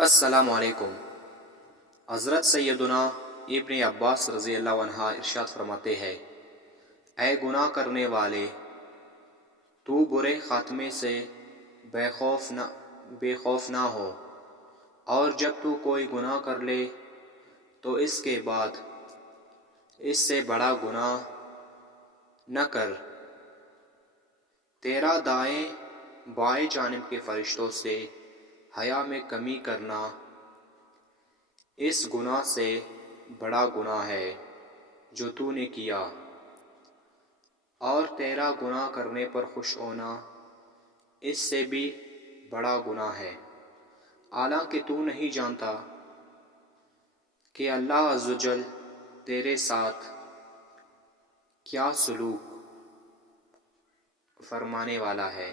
السلام علیکم۔ حضرت سیدنا ابن عباس رضی اللہ عنہ ارشاد فرماتے ہیں، اے گناہ کرنے والے، تو برے خاتمے سے بے خوف نہ ہو، اور جب تو کوئی گناہ کر لے تو اس کے بعد اس سے بڑا گناہ نہ کر۔ تیرا دائیں بائیں جانب کے فرشتوں سے حیا میں کمی کرنا اس گناہ سے بڑا گناہ ہے جو تو نے کیا، اور تیرا گناہ کرنے پر خوش ہونا اس سے بھی بڑا گناہ ہے، حالانکہ تو نہیں جانتا کہ اللہ عز و جل تیرے ساتھ کیا سلوک فرمانے والا ہے۔